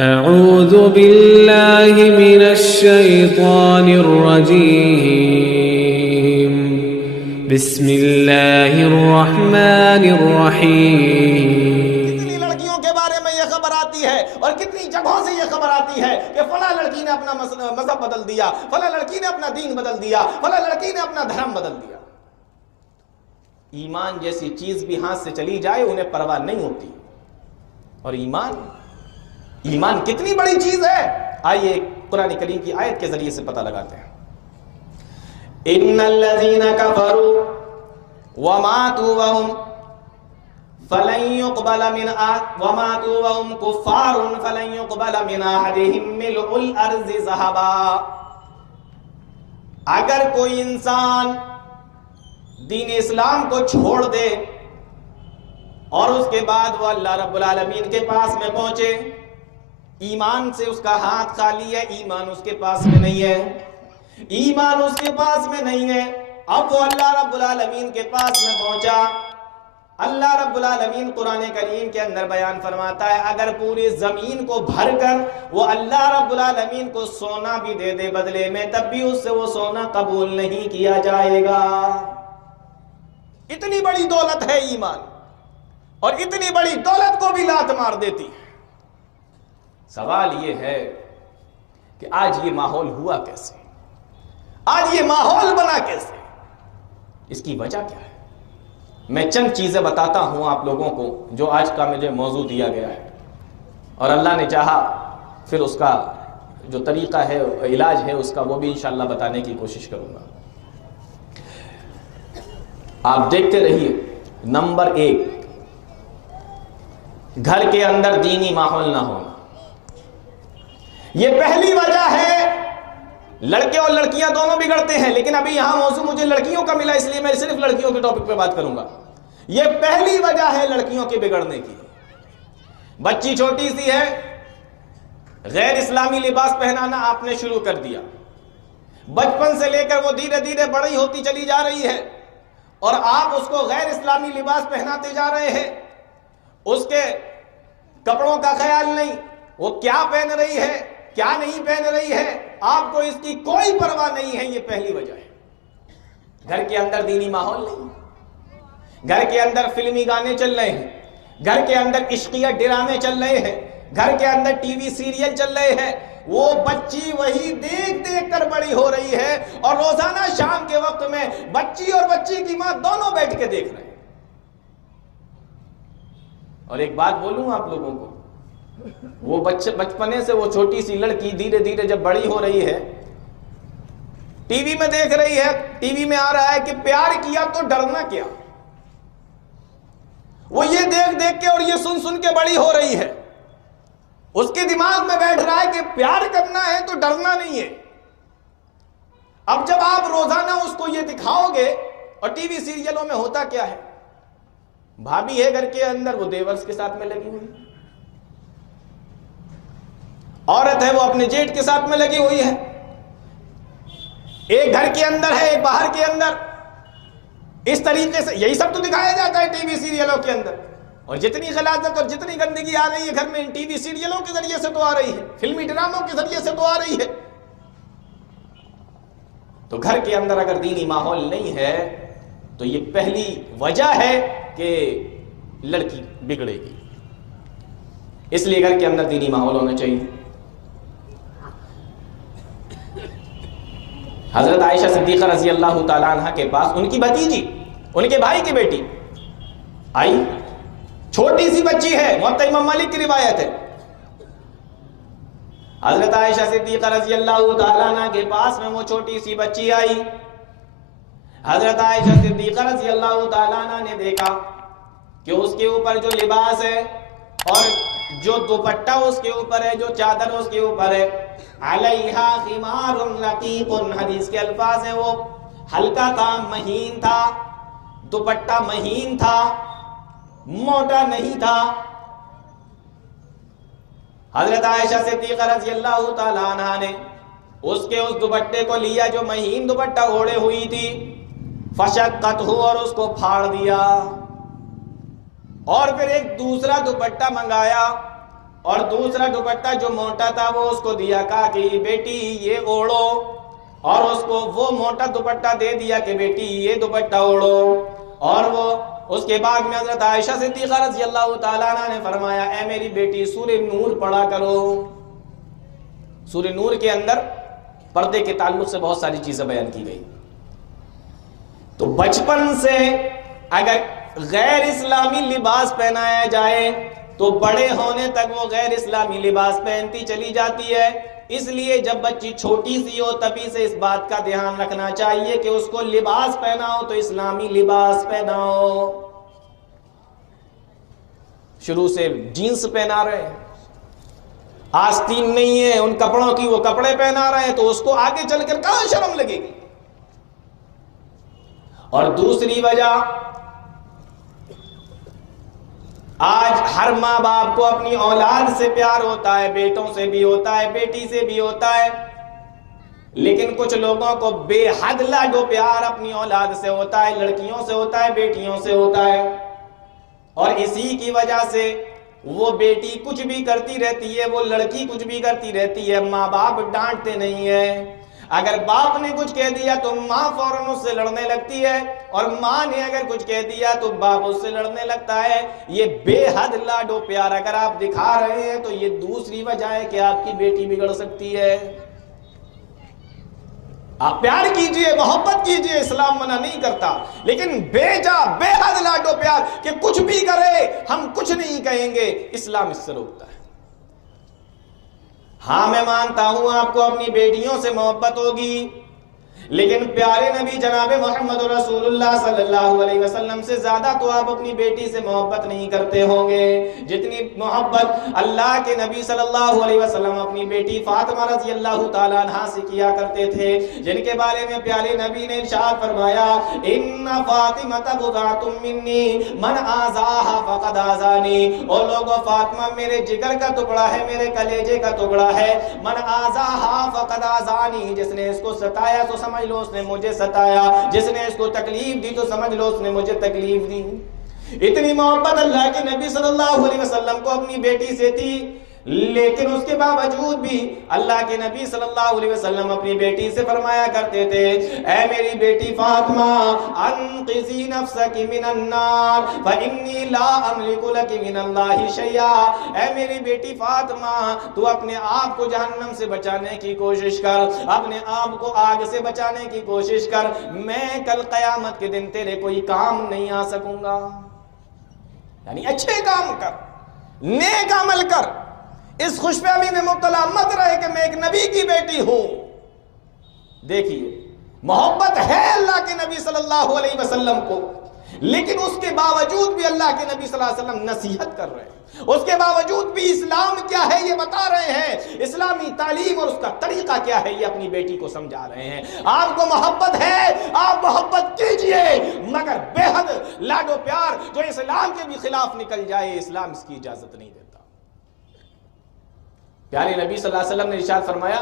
اعوذ باللہ من الشیطان الرجیم بسم اللہ الرحمن الرحیم۔ کتنی لڑکیوں کے بارے میں یہ خبر آتی ہے اور کتنی جگہوں سے یہ خبر آتی ہے کہ فلاں لڑکی نے اپنا مذہب بدل دیا، فلاں لڑکی نے اپنا دین بدل دیا، فلاں لڑکی نے اپنا دھرم بدل دیا۔ ایمان جیسی چیز بھی ہاتھ سے چلی جائے انہیں پرواہ نہیں ہوتی۔ اور ایمان کتنی بڑی چیز ہے، آئیے قرآن کریم کی آیت کے ذریعے سے پتہ لگاتے ہیں۔ ان الذين كفروا وماتوا وهم فلن يقبل من وماتوا وهم كفار فلن يقبل من احدهم ملء الارض ذهبا۔ اگر کوئی انسان دین اسلام کو چھوڑ دے اور اس کے بعد وہ اللہ رب العالمین کے پاس میں پہنچے، ایمان سے اس کا ہاتھ خالی ہے، ایمان اس کے پاس میں نہیں ہے، ایمان اس کے پاس میں نہیں ہے۔ اب وہ اللہ رب العالمین کے پاس میں پہنچا، اللہ رب العالمین قرآن کریم کے اندر بیان فرماتا ہے اگر پوری زمین کو بھر کر وہ اللہ رب العالمین کو سونا بھی دے دے بدلے میں، تب بھی اس سے وہ سونا قبول نہیں کیا جائے گا۔ اتنی بڑی دولت ہے ایمان، اور اتنی بڑی دولت کو بھی لات مار دیتی ہے۔ سوال یہ ہے کہ آج یہ ماحول ہوا کیسے، آج یہ ماحول بنا کیسے، اس کی وجہ کیا ہے؟ میں چند چیزیں بتاتا ہوں آپ لوگوں کو جو آج کا مجھے موضوع دیا گیا ہے، اور اللہ نے چاہا پھر اس کا جو طریقہ ہے علاج ہے اس کا وہ بھی انشاءاللہ بتانے کی کوشش کروں گا۔ آپ دیکھتے رہیے۔ نمبر 1، گھر کے اندر دینی ماحول نہ ہونا، یہ پہلی وجہ ہے۔ لڑکے اور لڑکیاں دونوں بگڑتے ہیں، لیکن ابھی یہاں موضوع مجھے لڑکیوں کا ملا، اس لیے میں صرف لڑکیوں کے ٹاپک پہ بات کروں گا۔ یہ پہلی وجہ ہے لڑکیوں کے بگڑنے کی۔ بچی چھوٹی سی ہے، غیر اسلامی لباس پہنانا آپ نے شروع کر دیا، بچپن سے لے کر وہ دھیرے دھیرے بڑی ہوتی چلی جا رہی ہے، اور آپ اس کو غیر اسلامی لباس پہناتے جا رہے ہیں۔ اس کے کپڑوں کا خیال نہیں، وہ کیا پہن رہی ہے کیا نہیں پہن رہی ہے، آپ کو اس کی کوئی پرواہ نہیں ہے۔ یہ پہلی وجہ ہے۔ گھر کے اندر دینی ماحول نہیں، گھر کے اندر فلمی گانے چل رہے ہیں، گھر کے اندر عشقیہ ڈرامے چل رہے ہیں، گھر کے اندر ٹی وی سیریل چل رہے ہیں۔ وہ بچی وہی دیکھ دیکھ کر بڑی ہو رہی ہے، اور روزانہ شام کے وقت میں بچی اور بچی کی ماں دونوں بیٹھ کے دیکھ رہے ہیں۔ اور ایک بات بولوں آپ لوگوں کو، وہ بچپنے سے وہ چھوٹی سی لڑکی دھیرے دھیرے جب بڑی ہو رہی ہے، ٹی وی میں دیکھ رہی ہے، ٹی وی میں آ رہا ہے کہ پیار کیا تو ڈرنا کیا۔ وہ یہ دیکھ دیکھ کے اور یہ سن سن کے بڑی ہو رہی ہے، اس کے دماغ میں بیٹھ رہا ہے کہ پیار کرنا ہے تو ڈرنا نہیں ہے۔ اب جب آپ روزانہ اس کو یہ دکھاؤ گے، اور ٹی وی سیریلوں میں ہوتا کیا ہے، بھابھی ہے گھر کے اندر، وہ دیورس کے ساتھ میں لگی ہوئی، عورت ہے وہ اپنے جیٹ کے ساتھ میں لگی ہوئی ہے، ایک گھر کے اندر ہے ایک باہر کے اندر۔ اس طریقے سے یہی سب تو دکھایا جاتا ہے ٹی وی سیریلوں کے اندر، اور جتنی غلاظت اور جتنی گندگی آ رہی ہے گھر میں، ٹی وی سیریلوں کے ذریعے سے تو آ رہی ہے، فلمی ڈراموں کے ذریعے سے تو آ رہی ہے۔ تو گھر کے اندر اگر دینی ماحول نہیں ہے تو یہ پہلی وجہ ہے کہ لڑکی بگڑے گی۔ اس لیے گھر کے اندر دینی ماحول ہونا چاہیے۔ حضرت عائشہ صدیقہ رضی اللہ تعالیٰ عنہ کے پاس ان کی بھتیجی، ان کے بھائی کی بیٹی آئی، چھوٹی سی بچی ہے، موطا امام مالک کی روایت ہے۔ حضرت عائشہ صدیقہ رضی اللہ تعالیٰ عنہ کے پاس میں وہ چھوٹی سی بچی آئی۔ حضرت عائشہ صدیقہ رضی اللہ تعالیٰ عنہ نے دیکھا کہ اس کے اوپر جو لباس ہے اور جو دوپٹہ اس کے اوپر ہے، جو چادر اس کے اوپر ہے، علیہا خمار رقیق، حدیث کے الفاظ ہیں وہ ہلکا تھا، مہین تھا، دوپٹہ مہین تھا، موٹا نہیں تھا۔ حضرت عائشہ صدیقہ رضی اللہ تعالیٰ عنہ نے اس دوپٹے کو لیا جو مہین دوپٹہ اوڑھے ہوئی تھی، فشقتہ، اور اس کو پھاڑ دیا، اور پھر ایک دوسرا دوپٹہ منگایا اور دوسرا دوپٹہ جو موٹا تھا وہ اس کو دیا، کہا کہ بیٹی یہ اوڑھو، اور اس کو وہ موٹا دوپٹہ دے دیا کہ بیٹی یہ دوپٹہ اوڑھو۔ اور وہ اس کے بعد میں حضرت عائشہ صدیقہ رضی اللہ تعالیٰ عنہ نے فرمایا اے میری بیٹی سورہ نور پڑھا کرو۔ سورہ نور کے اندر پردے کے تعلق سے بہت ساری چیزیں بیان کی گئی۔ تو بچپن سے اگر غیر اسلامی لباس پہنایا جائے تو بڑے ہونے تک وہ غیر اسلامی لباس پہنتی چلی جاتی ہے۔ اس لیے جب بچی چھوٹی سی ہو تبھی سے اس بات کا دھیان رکھنا چاہیے کہ اس کو لباس پہناؤ تو اسلامی لباس پہناؤ۔ شروع سے جینس پہنا رہے ہیں، آستین نہیں ہے ان کپڑوں کی، وہ کپڑے پہنا رہے ہیں، تو اس کو آگے چل کر کہاں شرم لگے گی۔ اور دوسری وجہ، آج ہر ماں باپ کو اپنی اولاد سے پیار ہوتا ہے، بیٹوں سے بھی ہوتا ہے، بیٹی سے بھی ہوتا ہے، لیکن کچھ لوگوں کو بے حد لاڈو پیار اپنی اولاد سے ہوتا ہے، لڑکیوں سے ہوتا ہے، بیٹیوں سے ہوتا ہے۔ اور اسی کی وجہ سے وہ بیٹی کچھ بھی کرتی رہتی ہے، وہ لڑکی کچھ بھی کرتی رہتی ہے، ماں باپ ڈانٹتے نہیں ہیں۔ اگر باپ نے کچھ کہہ دیا تو ماں فوراً اس سے لڑنے لگتی ہے، اور ماں نے اگر کچھ کہہ دیا تو باپ اس سے لڑنے لگتا ہے۔ یہ بے حد لاڈو پیار اگر آپ دکھا رہے ہیں تو یہ دوسری وجہ ہے کہ آپ کی بیٹی بگڑ سکتی ہے۔ آپ پیار کیجئے، محبت کیجئے، اسلام منع نہیں کرتا، لیکن بے حد لاڈو پیار کہ کچھ بھی کرے ہم کچھ نہیں کہیں گے، اسلام اس سے روکتا ہے۔ ہاں میں مانتا ہوں آپ کو اپنی بیٹیوں سے محبت ہوگی، لیکن پیارے نبی جناب محمد رسول اللہ صلی اللہ علیہ وسلم سے زیادہ تو آپ اپنی بیٹی سے محبت نہیں کرتے ہوں گے جتنی محبت اللہ کے نبی صلی اللہ علیہ وسلم اپنی بیٹی فاطمہ رضی اللہ تعالیٰ عنہا سے کیا کرتے تھے، جن کے بارے میں پیارے نبی نے ارشاد فرمایا ان فاطمہ بضعۃ منی من آذاها فقد آذانی۔ اور لوگوں، فاطمہ میرے جگر کا ٹکڑا ہے، میرے کلیجے کا ٹکڑا ہے، من آذاها فقد آذانی، جس نے اس کو ستایا تو سمجھ لو اس نے مجھے ستایا، جس نے اس کو تکلیف دی تو سمجھ لو اس نے مجھے تکلیف دی۔ اتنی محبت اللہ کے نبی صلی اللہ علیہ وسلم کو اپنی بیٹی سے تھی، لیکن اس کے باوجود بھی اللہ کے نبی صلی اللہ علیہ وسلم اپنی بیٹی سے فرمایا کرتے تھے اے میری بیٹی فاطمہ انقذی نفسک من النار فانی لا املک لک من اللہ شیئا۔ اے میری بیٹی فاطمہ تو اپنے آپ کو جہنم سے بچانے کی کوشش کر، اپنے آپ کو آگ سے بچانے کی کوشش کر، میں کل قیامت کے دن تیرے کوئی کام نہیں آ سکوں گا۔ یعنی اچھے کام کر، نیک عمل کر، اس خوش فہمی میں مبتلا مت رہے کہ میں ایک نبی کی بیٹی ہوں۔ دیکھیے محبت ہے اللہ کے نبی صلی اللہ علیہ وسلم کو، لیکن اس کے باوجود بھی اللہ کے نبی صلی اللہ علیہ وسلم نصیحت کر رہے ہیں، اس کے باوجود بھی اسلام کیا ہے یہ بتا رہے ہیں، اسلامی تعلیم اور اس کا طریقہ کیا ہے یہ اپنی بیٹی کو سمجھا رہے ہیں۔ آپ کو محبت ہے، آپ محبت کیجئے، مگر بے حد لاڈ و پیار جو اسلام کے بھی خلاف نکل جائے اسلام اس کی اجازت نہیں دیتا۔ پیارے نبی صلی اللہ علیہ وسلم نے ارشاد فرمایا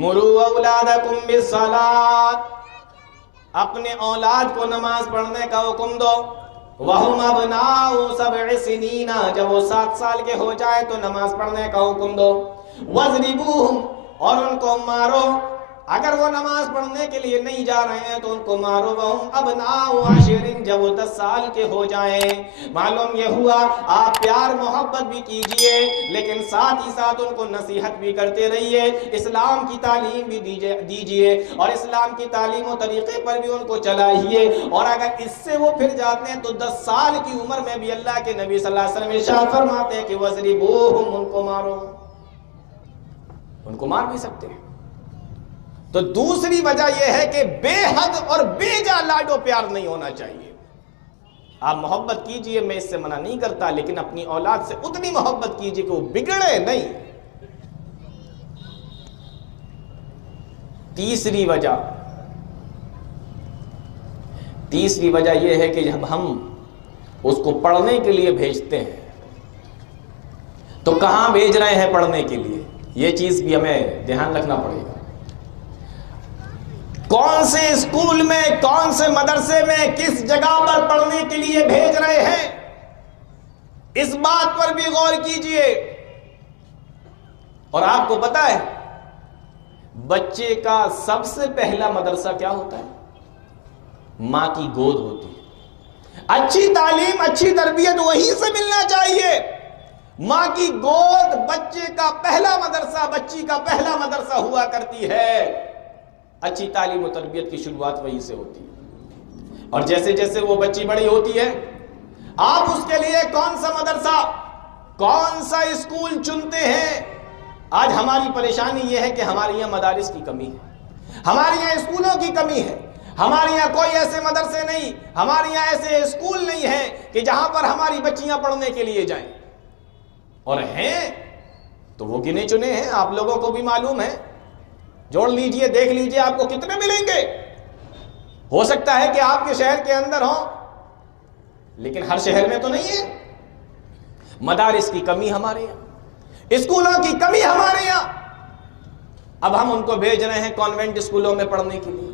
مروا اولادکم بالصلاۃ، اپنے اولاد کو نماز پڑھنے کا حکم دو، وہم ابناء 7 سنین، جب وہ 7 سال کے ہو جائے تو نماز پڑھنے کا حکم دو، واضربوہم، اور ان کو مارو، اگر وہ نماز پڑھنے کے لیے نہیں جا رہے ہیں تو ان کو مارو، وہم ابناء 10، جب وہ 10 سال کے ہو جائیں۔ معلوم یہ ہوا آپ پیار محبت بھی کیجئے لیکن ساتھ ہی ساتھ ان کو نصیحت بھی کرتے رہیے، اسلام کی تعلیم بھی دیجئے اور اسلام کی تعلیم و طریقے پر بھی ان کو چلائیے، اور اگر اس سے وہ پھر جاتے ہیں تو 10 سال کی عمر میں بھی اللہ کے نبی صلی اللہ علیہ وسلم ارشاد فرماتے ہیں کہ وَاضْرِبُوهُمْ، ان کو مارو، ان کو مار بھی سکتے ہیں۔ تو دوسری وجہ یہ ہے کہ بے حد اور بے جا لاڈ و پیار نہیں ہونا چاہیے۔ آپ محبت کیجئے، میں اس سے منع نہیں کرتا، لیکن اپنی اولاد سے اتنی محبت کیجئے کہ وہ بگڑے نہیں۔ تیسری وجہ یہ ہے کہ جب ہم اس کو پڑھنے کے لیے بھیجتے ہیں تو کہاں بھیج رہے ہیں پڑھنے کے لیے، یہ چیز بھی ہمیں دھیان رکھنا پڑے گا۔ کون سے اسکول میں، کون سے مدرسے میں، کس جگہ پر پڑھنے کے لیے بھیج رہے ہیں، اس بات پر بھی غور کیجئے۔ اور آپ کو پتا ہے بچے کا سب سے پہلا مدرسہ کیا ہوتا ہے؟ ماں کی گود ہوتی ہے۔ اچھی تعلیم، اچھی تربیت وہیں سے ملنا چاہیے۔ ماں کی گود بچے کا پہلا مدرسہ، بچی کا پہلا مدرسہ ہوا کرتی ہے۔ اچھی تعلیم و تربیت کی شروعات وہیں سے ہوتی ہے۔ اور جیسے جیسے وہ بچی بڑی ہوتی ہے، آپ اس کے لیے کون سا مدرسہ، کون سا اسکول چنتے ہیں؟ آج ہماری پریشانی یہ ہے کہ ہمارے یہاں مدارس کی کمی ہے، ہمارے یہاں اسکولوں کی کمی ہے، ہمارے یہاں کوئی ایسے مدرسے نہیں، ہمارے یہاں ایسے اسکول نہیں ہیں کہ جہاں پر ہماری بچیاں پڑھنے کے لیے جائیں، اور ہیں تو وہ گنے چنے ہیں، آپ لوگوں کو بھی معلوم ہے۔ جوڑ لیجئے، دیکھ لیجئے آپ کو کتنے ملیں گے۔ ہو سکتا ہے کہ آپ کے شہر کے اندر ہوں، لیکن ہر شہر میں تو نہیں ہے۔ مدارس کی کمی ہمارے یہاں، اسکولوں کی کمی ہمارے یہاں۔ اب ہم ان کو بھیج رہے ہیں کانوینٹ اسکولوں میں پڑھنے کے لیے،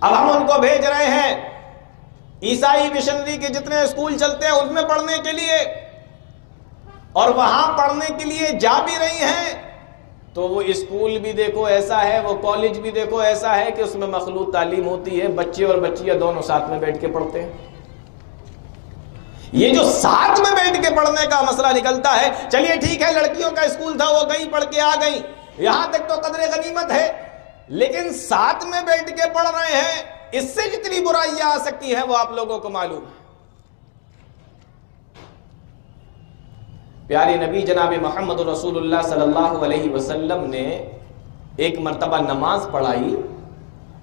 اب ہم ان کو بھیج رہے ہیں عیسائی مشنری کے جتنے اسکول چلتے ہیں ان میں پڑھنے کے لیے، اور وہاں پڑھنے کے لیے جا بھی رہی ہیں تو وہ اسکول بھی دیکھو ایسا ہے، وہ کالج بھی دیکھو ایسا ہے کہ اس میں مخلوط تعلیم ہوتی ہے، بچے اور بچیاں دونوں ساتھ میں بیٹھ کے پڑھتے ہیں۔ یہ جو ساتھ میں بیٹھ کے پڑھنے کا مسئلہ نکلتا ہے، چلیے ٹھیک ہے لڑکیوں کا اسکول تھا، وہ گئی پڑھ کے آ گئی، یہاں تک تو قدر غنیمت ہے، لیکن ساتھ میں بیٹھ کے پڑھ رہے ہیں، اس سے جتنی برائیاں آ سکتی ہیں وہ آپ لوگوں کو معلوم ہے۔ پیارے نبی جناب محمد رسول اللہ صلی اللہ علیہ وسلم نے ایک مرتبہ نماز پڑھائی،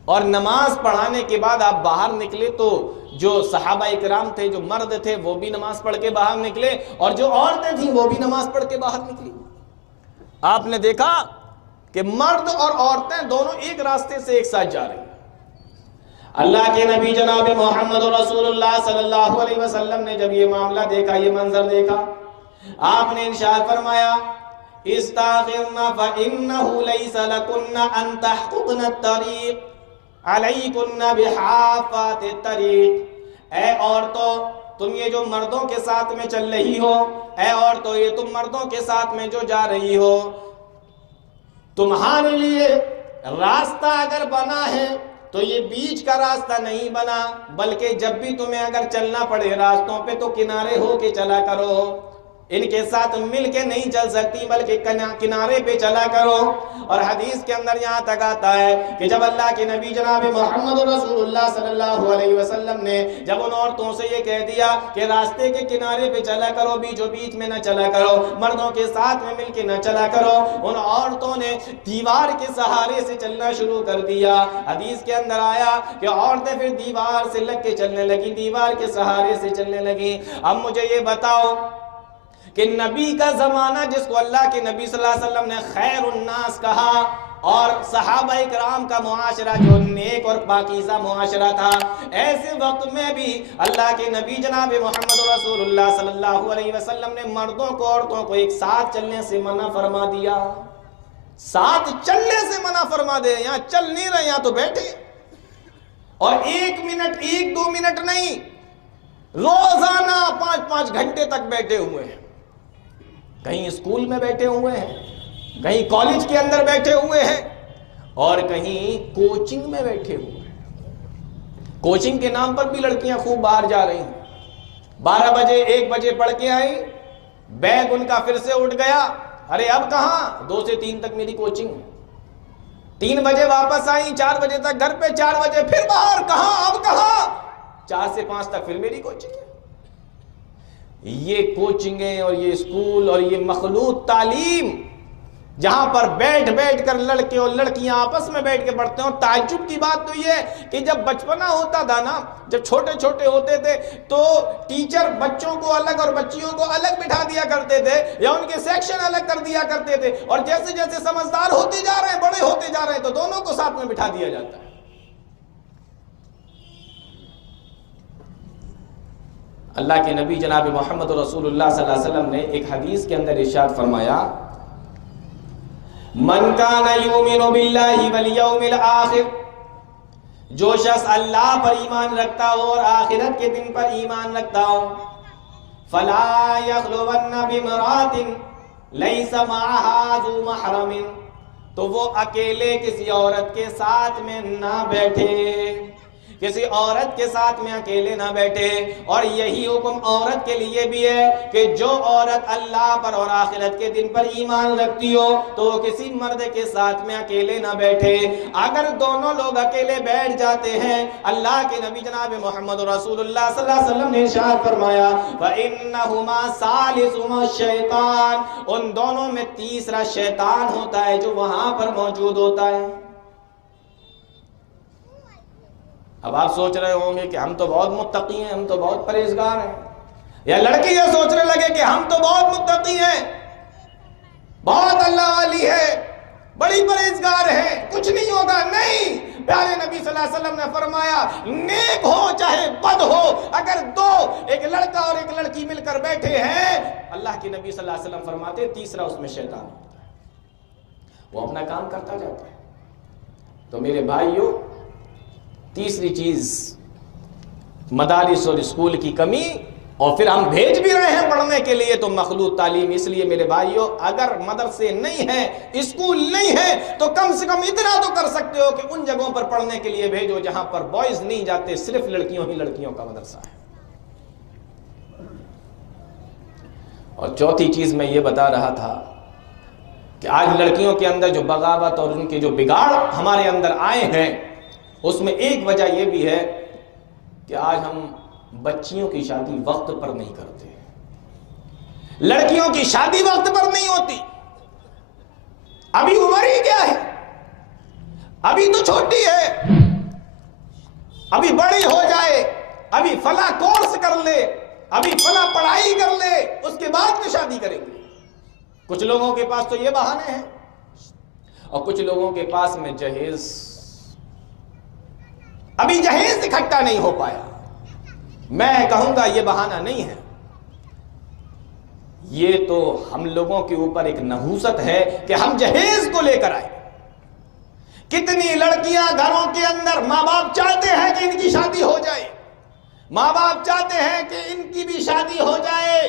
اور نماز پڑھانے کے بعد آپ باہر نکلے تو جو صحابہ اکرام تھے، جو مرد تھے وہ بھی نماز پڑھ کے باہر نکلے، اور جو عورتیں تھیں وہ بھی نماز پڑھ کے باہر نکلی۔ آپ نے دیکھا کہ مرد اور عورتیں دونوں ایک راستے سے ایک ساتھ جا رہے ہیں۔ اللہ کے نبی جناب محمد رسول اللہ صلی اللہ علیہ وسلم نے جب یہ معاملہ دیکھا، یہ منظر دیکھا، آپ نے ارشاد فرمایا استاخرن فإنه ليس لكن أن تحققن الطريق علیکن بحافات الطریق۔ اے عورتوں، تم یہ جو مردوں کے ساتھ میں چل رہی ہو، اے عورتوں یہ تم مردوں کے ساتھ میں جو جا رہی ہو، تمہارے لیے راستہ اگر بنا ہے تو یہ بیچ کا راستہ نہیں بنا، بلکہ جب بھی تمہیں اگر چلنا پڑے راستوں پہ تو کنارے ہو کے چلا کرو، ان کے ساتھ مل کے نہیں چل سکتی بلکہ کنارے پہ چلا کرو۔ اور حدیث کے اندر یہاں تک آتا ہے کہ جب اللہ کے نبی جناب محمد رسول اللہ صلی اللہ علیہ وسلم نے جب ان عورتوں سے یہ کہہ دیا کہ راستے کے کنارے پہ چلا کرو، بیچوں بیچ میں نہ چلا کرو، مردوں کے ساتھ میں مل کے نہ چلا کرو، ان عورتوں نے دیوار کے سہارے سے چلنا شروع کر دیا۔ حدیث کے اندر آیا کہ عورتیں پھر دیوار سے لگ کے چلنے لگی، دیوار کے سہارے سے چلنے لگی۔ اب مجھے یہ بتاؤ کہ نبی کا زمانہ جس کو اللہ کے نبی صلی اللہ علیہ وسلم نے خیر الناس کہا، اور صحابہ اکرام کا معاشرہ جو نیک اور پاکیزہ معاشرہ تھا، ایسے وقت میں بھی اللہ کے نبی جناب محمد رسول اللہ صلی اللہ علیہ وسلم نے مردوں کو عورتوں کو ایک ساتھ چلنے سے منع فرما دیا۔ ساتھ چلنے سے منع فرما دے، یہاں چل نہیں رہے، یہاں تو بیٹھے، اور 1 منٹ 1-2 منٹ نہیں، روزانہ 5-5 گھنٹے تک بیٹھے ہوئے ہیں، کہیں اسکول میں بیٹھے ہوئے ہیں، کہیں کالج کے اندر بیٹھے ہوئے ہیں، اور کہیں کوچنگ میں بیٹھے ہوئے ہیں۔ کوچنگ کے نام پر بھی لڑکیاں خوب باہر جا رہی ہیں، 12 بجے 1 بجے پڑھ کے آئی، بیگ ان کا پھر سے اٹھ گیا، ارے اب کہاں، 2 سے 3 تک میری کوچنگ، 3 بجے واپس آئی، 4 بجے تک گھر پہ، 4 بجے پھر باہر، کہاں اب کہاں، 4 سے 5 تک پھر میری کوچنگ ہے۔ یہ کوچنگیں اور یہ اسکول اور یہ مخلوط تعلیم جہاں پر بیٹھ بیٹھ کر لڑکے اور لڑکیاں آپس میں بیٹھ کے پڑھتے ہیں، اور تعجب کی بات تو یہ ہے کہ جب بچپنا ہوتا تھا نا، جب چھوٹے چھوٹے ہوتے تھے تو ٹیچر بچوں کو الگ اور بچیوں کو الگ بٹھا دیا کرتے تھے، یا ان کے سیکشن الگ کر دیا کرتے تھے، اور جیسے جیسے سمجھدار ہوتے جا رہے ہیں، بڑے ہوتے جا رہے ہیں، تو دونوں کو ساتھ میں بٹھا دیا جاتا ہے۔ اللہ کے نبی جناب محمد رسول اللہ صلی اللہ علیہ وسلم نے ایک حدیث کے اندر ارشاد فرمایا من کان یؤمن باللہ والیوم الآخر، جو شخص اللہ پر ایمان رکھتا ہو اور آخرت کے دن پر ایمان رکھتا ہو، فلا یخلون بامرأۃ، لیس معہا ذو محرم، تو وہ اکیلے کسی عورت کے ساتھ میں نہ بیٹھے، کسی عورت کے ساتھ میں اکیلے نہ بیٹھے۔ اور یہی حکم عورت کے لیے بھی ہے کہ جو عورت اللہ پر اور آخرت کے دن پر ایمان رکھتی ہو تو وہ کسی مرد کے ساتھ میں اکیلے نہ بیٹھے۔ اگر دونوں لوگ اکیلے بیٹھ جاتے ہیں، اللہ کے نبی جناب محمد رسول اللہ صلی اللہ علیہ وسلم نے ارشاد فرمایا فَإِنَّهُمَا ثَالِثُهُمَا الشَّيْطَانُ، ان دونوں میں تیسرا شیطان ہوتا ہے جو وہاں پر موجود ہوتا ہے۔ اب آپ سوچ رہے ہوں گے کہ ہم تو بہت متقی ہیں، ہم تو بہت پرہیزگار ہیں، یا لڑکی یہ سوچنے لگے کہ ہم تو بہت متقی ہیں، بہت اللہ والی ہے، بڑی پرہیزگار ہے، کچھ نہیں ہوگا۔ نہیں، پیارے نبی صلی اللہ علیہ وسلم نے فرمایا نیک ہو چاہے بد ہو، اگر دو ایک لڑکا اور ایک لڑکی مل کر بیٹھے ہیں، اللہ کے نبی صلی اللہ علیہ وسلم فرماتے تیسرا اس میں شیطان ہوتا ہے، وہ اپنا کام کرتا جاتا ہے۔ تو میرے بھائیوں، تیسری چیز مدارس اور اسکول کی کمی، اور پھر ہم بھیج بھی رہے ہیں پڑھنے کے لیے تو مخلوط تعلیم۔ اس لیے میرے بھائیوں، اگر مدرسے نہیں ہیں، اسکول نہیں ہے، تو کم سے کم اتنا تو کر سکتے ہو کہ ان جگہوں پر پڑھنے کے لیے بھیجو جہاں پر بوائز نہیں جاتے، صرف لڑکیوں ہی لڑکیوں کا مدرسہ ہے۔ اور چوتھی چیز میں یہ بتا رہا تھا کہ آج لڑکیوں کے اندر جو بغاوت اور ان کے جو بگاڑ ہمارے اندر آئے ہیں، اس میں ایک وجہ یہ بھی ہے کہ آج ہم بچیوں کی شادی وقت پر نہیں کرتے، لڑکیوں کی شادی وقت پر نہیں ہوتی۔ ابھی عمر ہی کیا ہے، ابھی تو چھوٹی ہے، ابھی بڑی ہو جائے، ابھی فلاں کورس کر لے، ابھی فلاں پڑھائی کر لے، اس کے بعد میں شادی کریں گے۔ کچھ لوگوں کے پاس تو یہ بہانے ہیں، اور کچھ لوگوں کے پاس میں جہیز، ابھی جہیز اکٹھا نہیں ہو پایا۔ میں کہوں گا یہ بہانہ نہیں ہے، یہ تو ہم لوگوں کے اوپر ایک نحوست ہے کہ ہم جہیز کو لے کر آئے۔ کتنی لڑکیاں گھروں کے اندر ماں باپ چاہتے ہیں کہ ان کی شادی ہو جائے، ماں باپ چاہتے ہیں کہ ان کی بھی شادی ہو جائے،